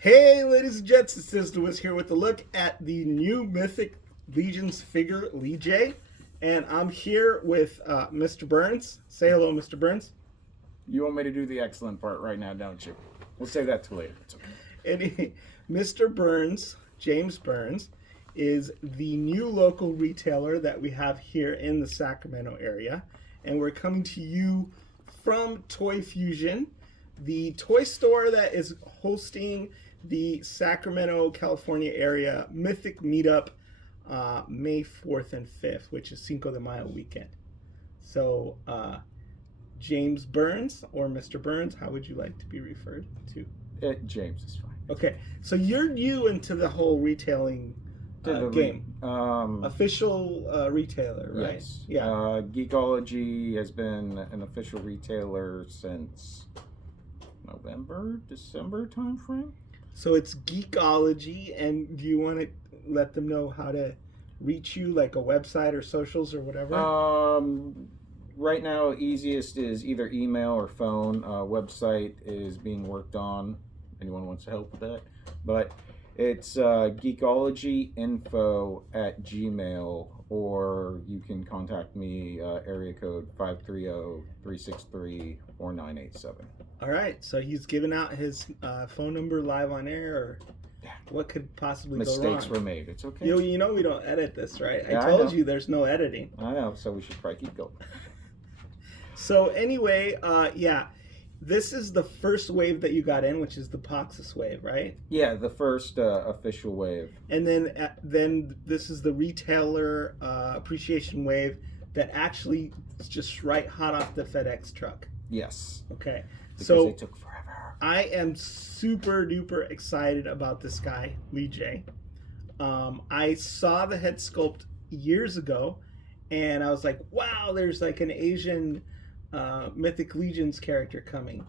Hey, ladies and gents, it's Sizzle here with a look at the new Mythic Legions figure, Lijae. And I'm here with Mr. Burns. Say hello, Mr. Burns. You want me to do the excellent part right now, don't you? We'll save that till later. It's okay. And Mr. Burns, James Burns, is the new local retailer that we have here in the Sacramento area. And we're coming to you from Toyfusion, the toy store that is hosting the Sacramento, California area Mythic Meetup May 4th and 5th, which is Cinco de Mayo weekend. So, James Burns or Mr. Burns, how would you like to be referred to? James is fine. Okay, so you're new into the whole retailing game. Official retailer, right? Yes. Yeah. Geekology has been an official retailer since November, December timeframe. So it's Geekology, and do you want to let them know how to reach you, like a website or socials or whatever? Right now, easiest is either email or phone. Website is being worked on. Anyone wants to help with that? But it's geekologyinfo@gmail, or you can contact me, area code 530-363-4987. All right, so he's giving out his phone number live on air, or what could possibly go wrong? Mistakes were made. It's okay. You know we don't edit this, right? Yeah, I told you there's no editing. I know, so we should probably keep going. So anyway, yeah, this is the first wave that you got in, which is the Poxus wave, right? Yeah, the first official wave. And then this is the retailer appreciation wave that actually is just right hot off the FedEx truck. Yes. Okay. Because so it took forever. I am super duper excited about this guy, Lijae. I saw the head sculpt years ago, and I was like, wow, there's like an Asian Mythic Legions character coming.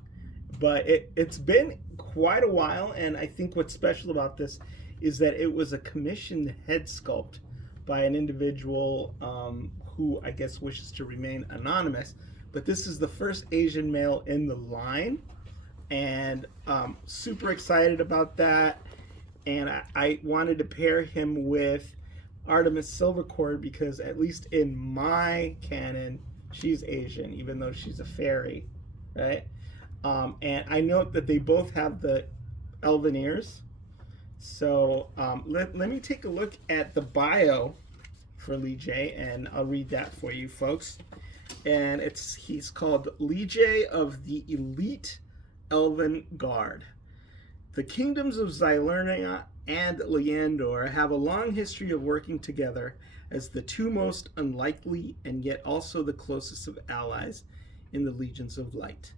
But it's been quite a while, and I think what's special about this is that it was a commissioned head sculpt by an individual who I guess wishes to remain anonymous. But this is the first Asian male in the line, and super excited about that. And I wanted to pair him with Artemis Silvercord because, at least in my canon, she's Asian, even though she's a fairy, right? And I note that they both have the Elven ears. So let me take a look at the bio for Lijae, and I'll read that for you folks. And he's called Lijae of the Elite Elven Guard. The kingdoms of Xylernia and Leandor have a long history of working together as the two most unlikely and yet also the closest of allies in the Legions of Light.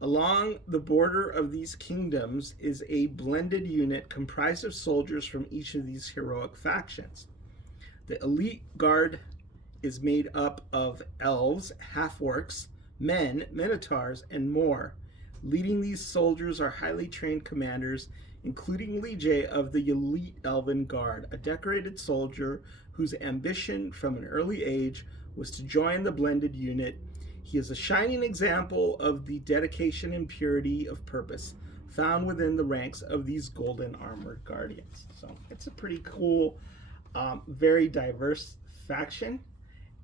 Along the border of these kingdoms is a blended unit comprised of soldiers from each of these heroic factions. The Elite Guard is made up of elves, half-orcs, men, minotaurs, and more. Leading these soldiers are highly trained commanders, including Lijae of the Elite Elven Guard, a decorated soldier whose ambition from an early age was to join the blended unit. He is a shining example of the dedication and purity of purpose found within the ranks of these golden armored guardians. So it's a pretty cool, very diverse faction.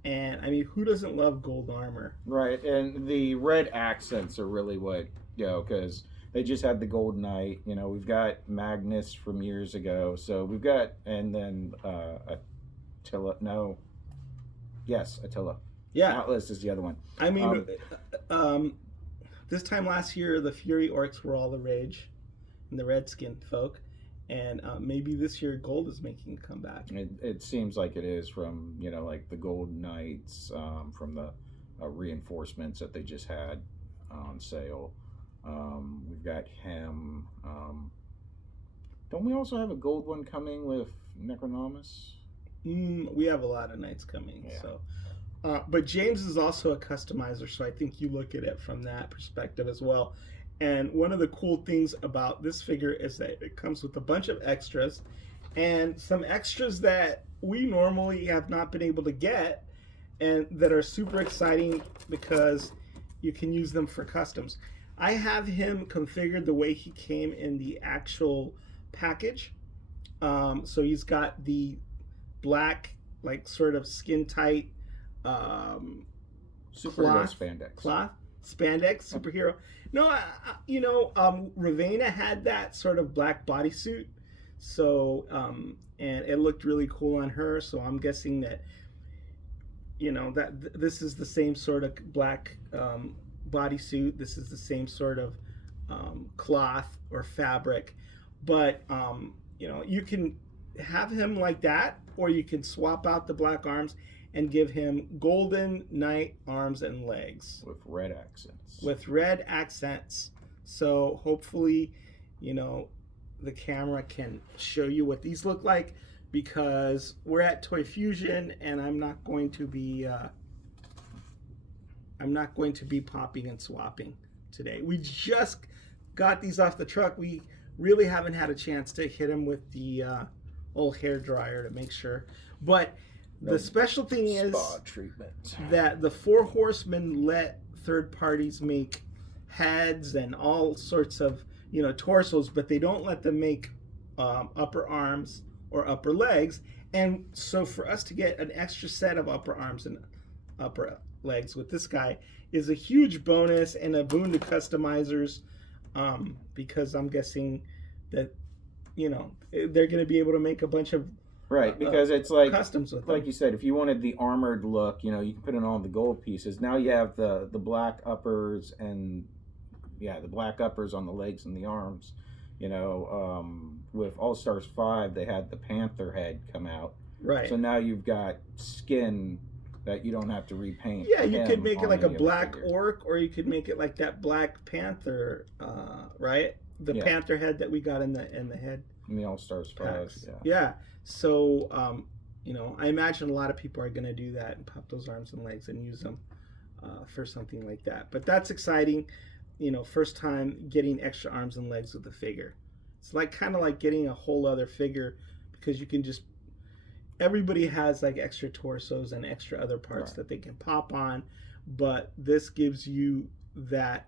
And I mean, who doesn't love gold armor? Right, and the red accents are really what, because they just had the Gold Knight. We've got Magnus from years ago. So we've got, and then Attila. No. Yes, Attila. Yeah. Atlas is the other one. I mean, this time last year, the Fury Orcs were all the rage, and the Redskin folk. And maybe this year gold is making a comeback. It seems like it is from, like the Gold Knights, from the reinforcements that they just had on sale. We've got him. Don't we also have a gold one coming with Necronomus? We have a lot of knights coming. Yeah. So, but James is also a customizer, so I think you look at it from that perspective as well. And one of the cool things about this figure is that it comes with a bunch of extras, and some extras that we normally have not been able to get, and that are super exciting because you can use them for customs. I have him configured the way he came in the actual package. So he's got the black, like sort of skin tight Superhero spandex. Spandex superhero. No, Ravenna had that sort of black bodysuit, so and it looked really cool on her. So I'm guessing that this is the same sort of black bodysuit. This is the same sort of cloth or fabric, but you can have him like that, or you can swap out the black arms and give him golden knight arms and legs with red accents. So hopefully, the camera can show you what these look like, because we're at Toyfusion and I'm not going to be popping and swapping today. We just got these off the truck. We really haven't had a chance to hit them with the old hair dryer to make sure. But the special thing is that the Four Horsemen let third parties make heads and all sorts of torsos, but they don't let them make upper arms or upper legs. And so for us to get an extra set of upper arms and upper legs with this guy is a huge bonus and a boon to customizers, because I'm guessing that they're going to be able to make a bunch of because it's like customs with like you said, if you wanted the armored look, you can put it on the gold pieces. Now you have the black uppers and the black uppers on the legs and the arms. With All Stars 5, they had the panther head come out. Right. So now you've got skin that you don't have to repaint. Yeah, you could make it like a black orc, or you could make it like that black panther, right? The panther head that we got in the head. In the All Stars 5. Yeah. So, I imagine a lot of people are going to do that and pop those arms and legs and use them for something like that. But that's exciting. First time getting extra arms and legs with the figure. It's kind of like getting a whole other figure, because you can just, everybody has like extra torsos and extra other parts that they can pop on, but this gives you that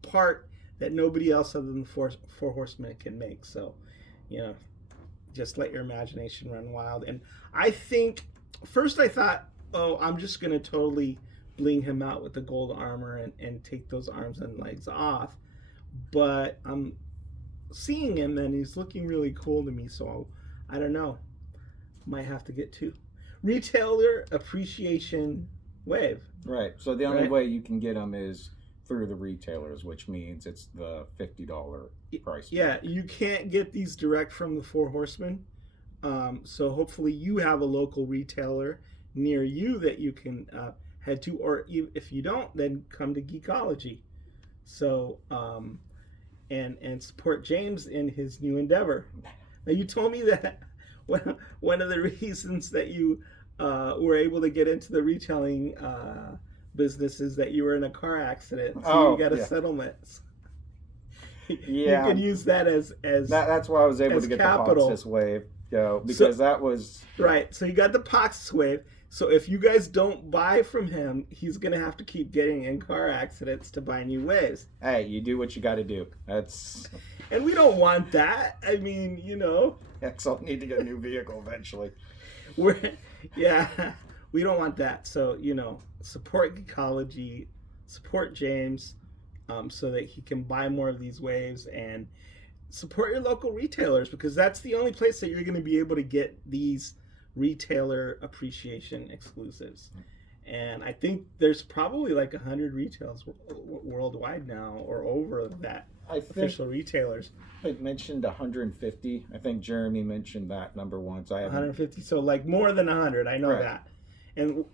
part that nobody else other than the Four Horsemen can make. So just let your imagination run wild. And I think first I thought, I'm just gonna totally bling him out with the gold armor and take those arms and legs off, but I'm seeing him and he's looking really cool to me, so I don't know, might have to get two. Retailer appreciation wave. Right, so the only way you can get them is through the retailers, which means it's the $50 price. Yeah, you can't get these direct from the Four Horsemen, so hopefully you have a local retailer near you that you can head to, or if you don't, then come to Geekology. So and support James in his new endeavor. Now, you told me that one of the reasons that you were able to get into the retailing business is that you were in a car accident, so you got a settlement. You could use that as that's why I was able to get capital. The Poxis wave, because that was right. So you got the Poxis wave. So if you guys don't buy from him, he's gonna have to keep getting in car accidents to buy new waves. Hey, you do what you got to do. And we don't want that. I mean, I'll need to get a new vehicle eventually. We don't want that. So support Geekology, support James, so that he can buy more of these waves, and support your local retailers, because that's the only place that you're going to be able to get these retailer appreciation exclusives. And I think there's probably like 100 retailers worldwide now, or over that. Official retailers. I mentioned 150. I think Jeremy mentioned that number once. 150. So like more than 100. I know that. And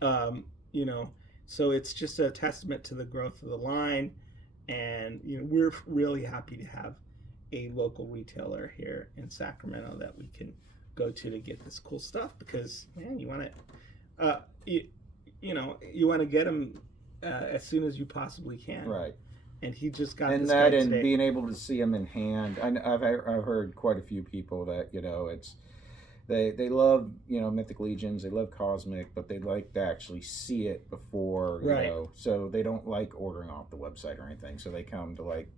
so it's just a testament to the growth of the line. And we're really happy to have a local retailer here in Sacramento that we can go to get this cool stuff, because man, you want to you want to get them as soon as you possibly can. Right. And he just got and this that, guy and today. being able to see him in hand. I've heard quite a few people that they love, you know, Mythic Legions, they love Cosmic, but they like to actually see it before, you Right. know, so they don't like ordering off the website or anything. So they come to, like,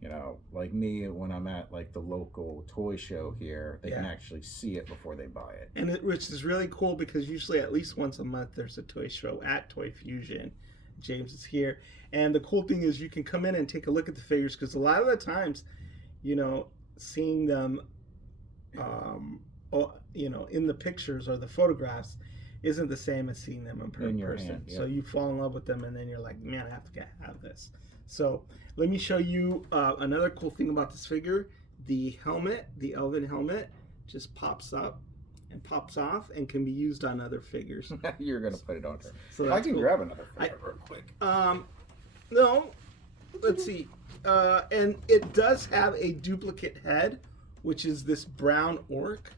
you know, like me, when I'm at like the local toy show here, they can Yeah. actually see it before they buy it. And which is really cool because usually at least once a month there's a toy show at Toyfusion. James is here. And the cool thing is you can come in and take a look at the figures because a lot of the times, you know, seeing them, you know, in the pictures or the photographs isn't the same as seeing them in person. Hand, yeah. So you fall in love with them and then you're like, man, I have to have this. So let me show you another cool thing about this figure. The helmet, the Elven helmet, just pops up and pops off and can be used on other figures. You're going to put it on her. So I can cool. grab another figure real quick. No, let's see. And it does have a duplicate head, which is this brown orc.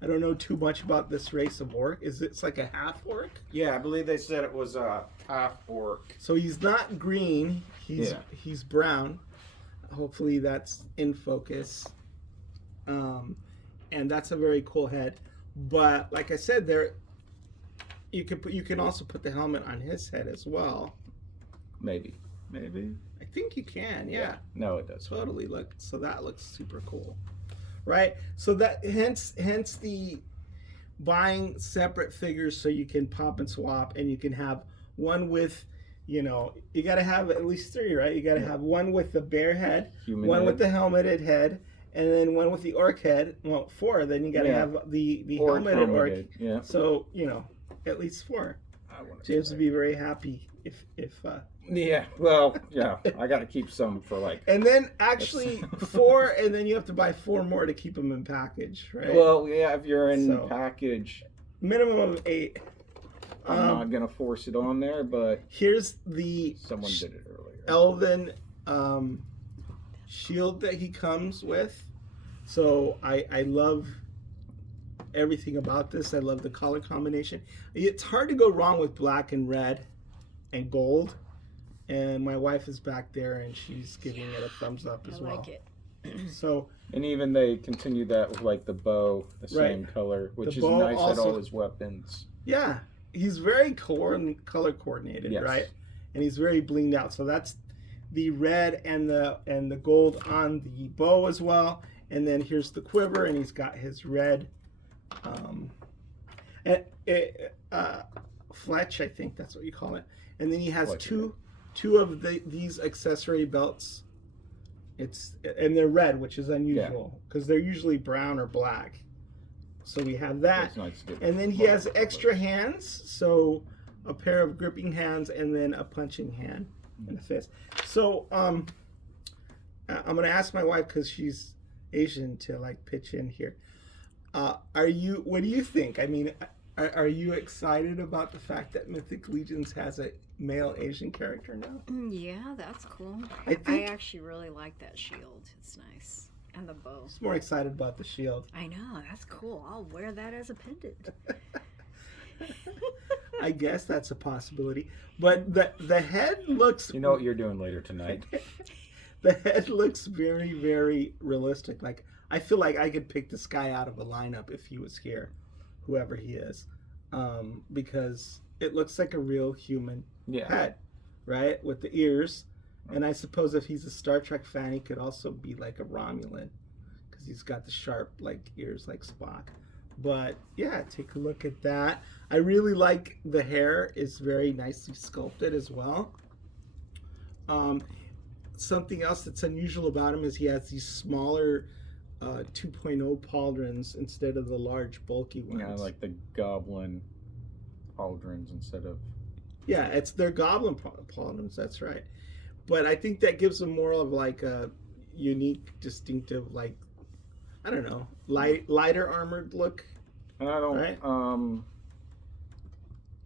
I don't know too much about this race of orc. It's like a half orc? Yeah, I believe they said it was a half orc. So he's not green. He's brown. Hopefully that's in focus. And that's a very cool head. But like I said, you can also put the helmet on his head as well. Maybe. I think you can. Yeah. No, it does. Totally. Look. So that looks super cool, right? So that hence the buying separate figures so you can pop and swap, and you can have one with, you know, you got to have at least 3, right? You got to have one with the bear head, one head, with the helmeted head, and then one with the orc head. Well, 4. Then you got to have the helmeted orc. Yeah. So, you know, at least 4. James would be very happy if yeah, well, yeah, I got to keep some for like. And then actually 4, and then you have to buy 4 more to keep them in package, right? Well, yeah, if you're in package, minimum of 8. I'm not gonna force it on there, but here's the someone did it earlier. Elven shield that he comes with. So I love everything about this. I love the color combination. It's hard to go wrong with black and red and gold. And my wife is back there and she's giving it a thumbs up as well. I like it. So, and even they continue that with like the bow, the same color, which is nice at all his weapons. Yeah, he's very color coordinated, right? And he's very blinged out. So that's the red and the gold on the bow as well. And then here's the quiver, and he's got his red fletch, I think that's what you call it. And then he has two of these accessory belts. And they're red, which is unusual because they're usually brown or black. So we have that. Nice, and then he has extra hands, so a pair of gripping hands and then a punching hand and a fist. So I'm gonna ask my wife because she's Asian to like pitch in here. What do you think? I mean, are you excited about the fact that Mythic Legions has a male Asian character now? Yeah, that's cool. I actually really like that shield. It's nice. And the bow. I'm more excited about the shield. I know, that's cool. I'll wear that as a pendant. I guess that's a possibility. But the head looks... You know what you're doing later tonight. The head looks very, very realistic. Like, I feel like I could pick this guy out of a lineup if he was here, whoever he is. Because it looks like a real human head, right? With the ears. And I suppose if he's a Star Trek fan, he could also be like a Romulan because he's got the sharp like ears like Spock. But yeah, take a look at that. I really like the hair. It's very nicely sculpted as well. Something else that's unusual about him is he has these smaller 2.0 pauldrons instead of the large bulky ones. Yeah, like the goblin pauldrons instead of... Yeah, they're goblin pauldrons, that's right. But I think that gives them more of like a unique, distinctive, like, I don't know, lighter armored look. And I don't, right?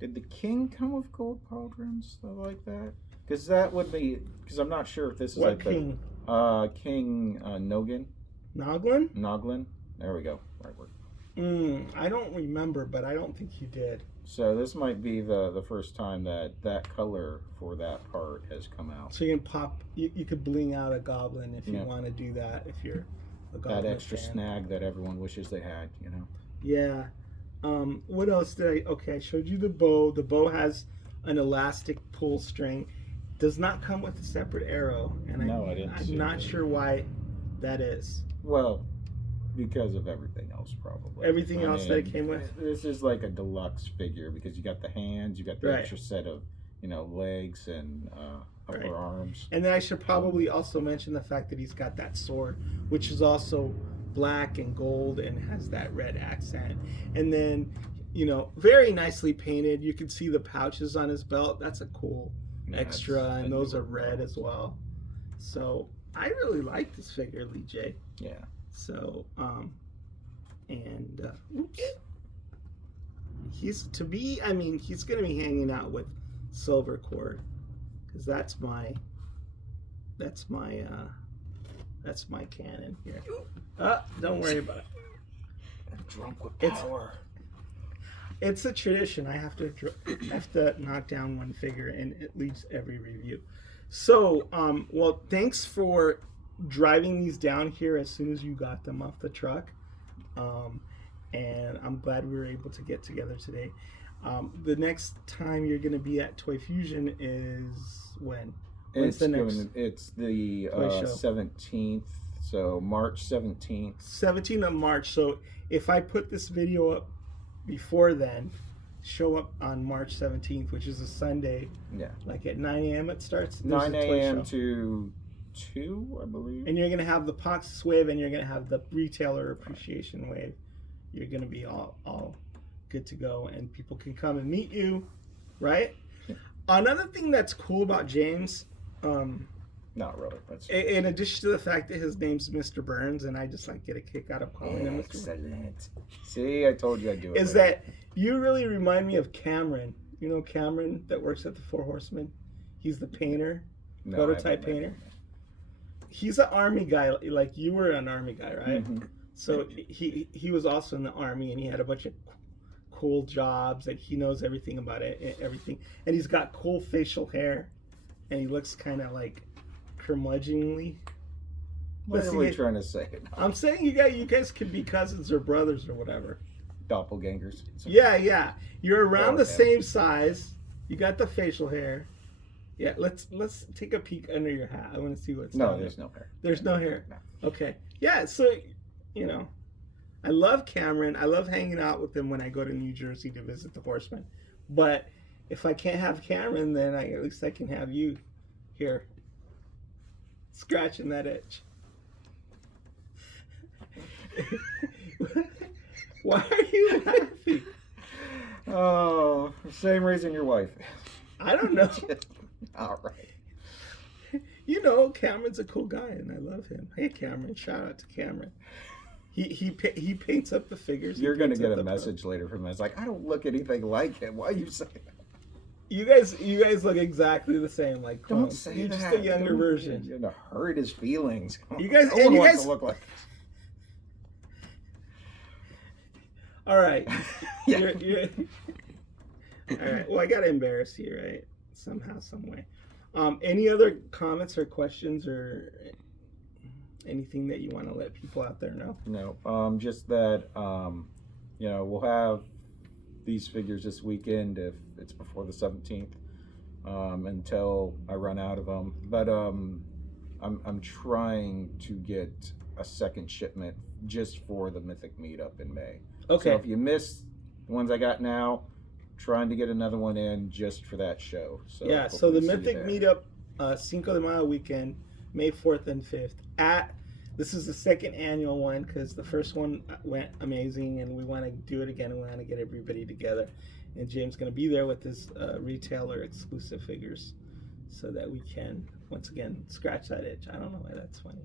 Did the king come with gold pauldrons, stuff like that? Because that would be, because I'm not sure if this is what like king? King Noglin. Noglin? There we go. Right word. I don't remember, but I don't think he did. So this might be the first time that color for that part has come out. So you can pop, you could bling out a goblin if you want to do that, if you're a goblin that extra fan. snag that everyone wishes they had, you know. Yeah. What else did I? Okay, I showed you the bow. The bow has an elastic pull string. Does not come with a separate arrow, and No, I didn't I'm see not that. sure why that is. Well, because of everything else, probably. Everything I else that it mean, came with. this is like a deluxe figure because you got the hands, you got the Right. extra set of, legs and upper Right. arms. And then I should probably also mention the fact that he's got that sword, which is also black and gold and has that red accent. And then, very nicely painted. You can see the pouches on his belt. That's a cool Yeah, extra, it's and a those newer are red model. as well. So I really like this figure, Lijae. Yeah. So, oops. He's he's gonna be hanging out with Silver Cord, because that's my cannon here. Don't worry about it. I'm drunk with It's- power. It's a tradition. I have to knock down one figure in at least every review. So, well, thanks for driving these down here as soon as you got them off the truck. And I'm glad we were able to get together today. The next time you're going to be at Toyfusion is when? When's the next? It's the toy show? 17th, so March 17th. 17th of March. So if I put this video up before then, show up on March 17th, which is a Sunday. Yeah. Like at 9 a.m. it starts. There's 9 a toy a.m. show. to 2, I believe. And you're going to have the Poxus wave, and you're going to have the retailer appreciation wave. You're going to be all good to go, and people can come and meet you, right? Yeah. Another thing that's cool about James, Not really. That's in addition to the fact that his name's Mr. Burns, and I just get a kick out of calling him Mr. Burns, excellent. See, I told you I'd do it. is later. that you really remind me of Cameron. You know Cameron that works at the Four Horsemen? He's the painter, No, prototype I haven't met painter. him. He's an army guy, like you were an army guy, right? Mhm. So he was also in the army, and he had a bunch of cool jobs, and he knows everything about it, everything. And he's got cool facial hair, and he looks kind of like curmudgeonly. What But are see, we trying to say? I'm saying you guys could be cousins or brothers or whatever. Doppelgangers. Yeah. You're around Oh, the yeah. same size. You got the facial hair. Yeah, let's take a peek under your hat. I want to see what's No, down there's there. no hair. There's no hair. No. Okay. Yeah, so I love Cameron. I love hanging out with him when I go to New Jersey to visit the Horsemen. But if I can't have Cameron, then at least I can have you here, scratching that itch. Why are you laughing? Oh, same reason your wife. I don't know. All right. Cameron's a cool guy, and I love him. Hey, Cameron! Shout out to Cameron. He paints up the figures. You're gonna paints get up a the message later from him. It's like, I don't look anything like him. Why are you saying that? You guys look exactly the same. Like Don't clones. say You're that. just a younger Don't- version. You're gonna hurt his feelings. You guys- no and one you wants guys- to look like. All right. Yeah. You're all right. Well, I gotta embarrass you, right? Somehow, some way. Any other comments or questions or anything that you want to let people out there know? No, just that we'll have these figures this weekend if it's before the 17th, until I run out of them. But I'm trying to get a second shipment just for the Mythic Meetup in May. Okay. So if you missed the ones I got now, trying to get another one in just for that show. So Yeah. So the hopefully see you Mythic there. Meetup, Cinco de Mayo weekend, May 4th and 5th. This is the second annual one because the first one went amazing, and we want to do it again. We want to get everybody together, and James is going to be there with his retailer exclusive figures, so that we can once again scratch that itch. I don't know why that's funny.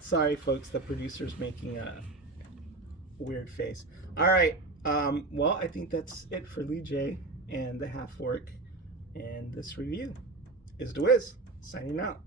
Sorry, folks. The producer's making a weird face. All right. Well, I think that's it for Lijae and the Half Orc, and this review is DeWiz signing out.